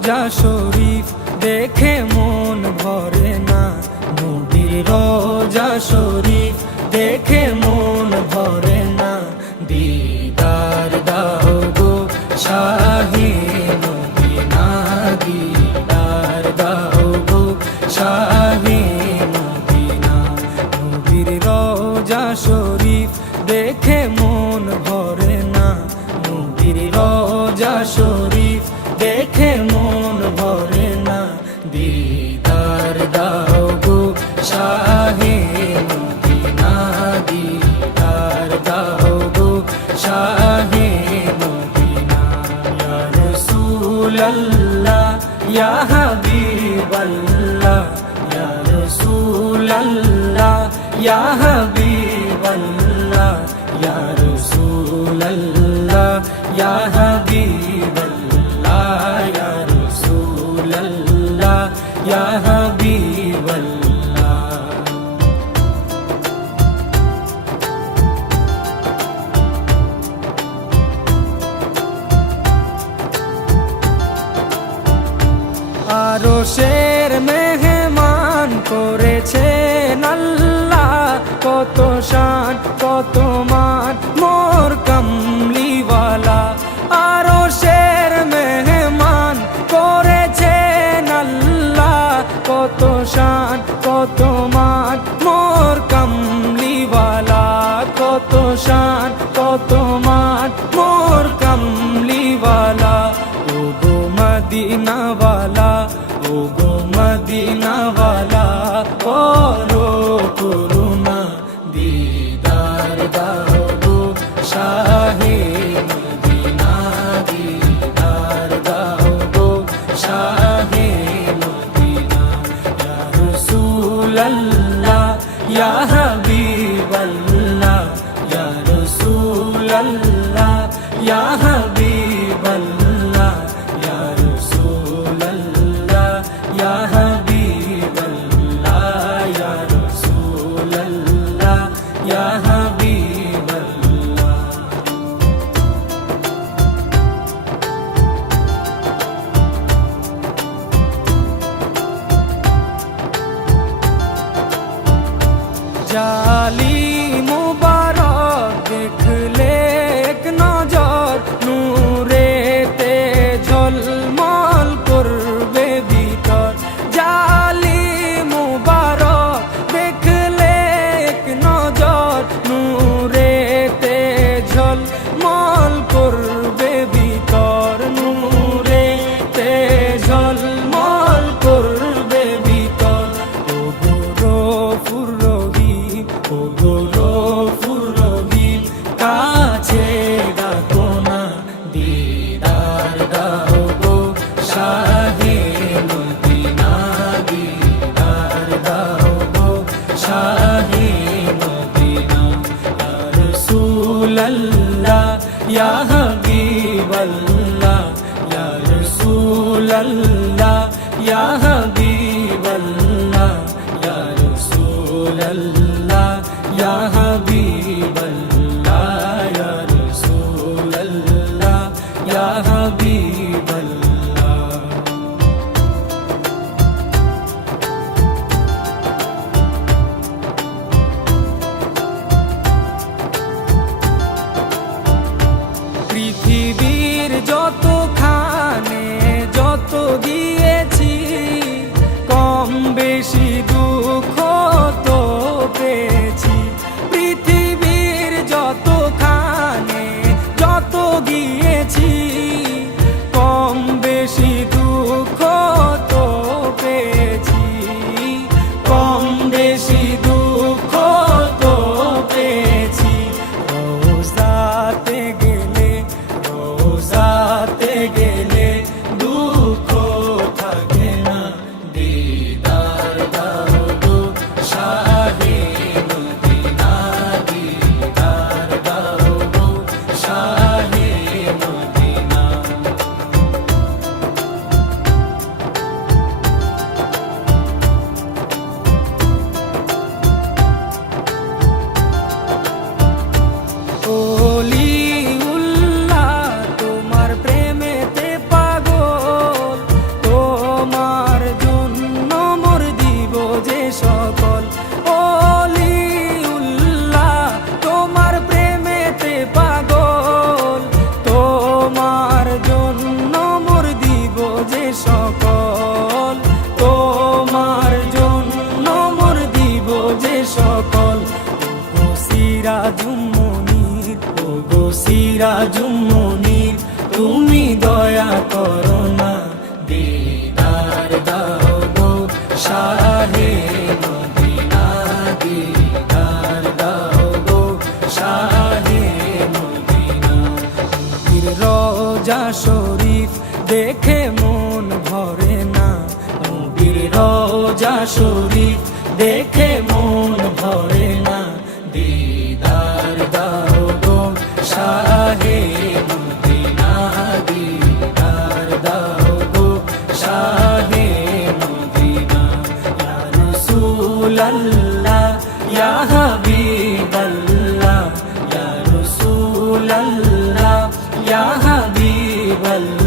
রোজা শরীফ দেখে মন ভরে না, নবীর রোজা শরীফ দেখে মন ভরে না। দিদার দাও গো শাহে মদিনা, দিদার দাও গো শাহে মদিনা। নবীর রোজা শরীফ দেখে মন ভরে না, নবীর রোজা শরীফ দেখে মন ভরে না। দিদার দাও গো শাহে মদিনা, দিদার দাও গো শাহে মদিনা। ইয়া রাসূলাল্লাহ ইয়া হাবিবাল্লাহ, ইয়া রাসূলাল্লাহ ইয়া হাবিবাল্লাহ, ইয়া রাসূলাল্লাহ ইয়া হাবিবাল্লাহ, ইয়া রাসূলাল্লাহ ইয়া হাবিবাল্লাহ। আরশের মেহমান করেছেন আল্লাহ, কত শান কত মান মোর কামলিওয়ালা। আরশের মেহমান করেছেন আল্লাহ, কত শান কত মান মোর কামলিওয়ালা, কত শান কত মান মোর কামলিওয়ালা। ও গো মদিনাওয়ালা, ও গো মদিনাওয়ালা, করো করুণা, দিদার দাও গো শাহে মদিনা, দিদার দাও গো শাহে মদিনা। ইয়া রাসূলাল্লাহ ইয়া হাবিবাল্লাহ, ইয়া রাসূলাল্লাহ ইয়া হাবিবাল্লাহ, ইয়া রাসূলাল্লাহ ইয়া হাবিবাল্লাহ, ইয়া রাসূলাল্লাহ ইয়া হাবিবাল্লাহ। জালি মুবারক দেখলে এক নজর, নূরেতে ঝলমল করবে ভিতর। জালি মুবারক দেখলে এক নজর, নূরেতে ঝলমল করবে ভিতর, নূরেতে ঝলমল করবে ভিতর। ও গো গফুর রহিম, ও গো গফুর রহিম, কাছে ডাকো না, দিদার দাও গো শাহে মদিনা, দিদার দাও গো শাহে মদিনা। ইয়া রাসূলাল্লাহ ইয়া হাবিবাল্লাহ, ইয়া রাসূলাল্লাহ ইয়া হাবিবাল্লাহ, ইয়া রাসূলাল্লাহ ইয়া হাবিবাল্লাহ, ইয়া রাসূলাল্লাহ ইয়া হাবিবাল্লাহ। পৃথিবীর যতখানে যত দিয়েছি, দেখে মন ভরে না, নবীর রওজা শরীফ দেখে মন ভরে না। দিদার দাও গো শাহে মদিনা, দিদার দাও গো শাহে মদিনা। ইয়া রাসূলাল্লাহ ইয়া হাবিবাল্লাহ, ইয়া রাসূলাল্লাহ ইয়া হাবিবাল্লাহ।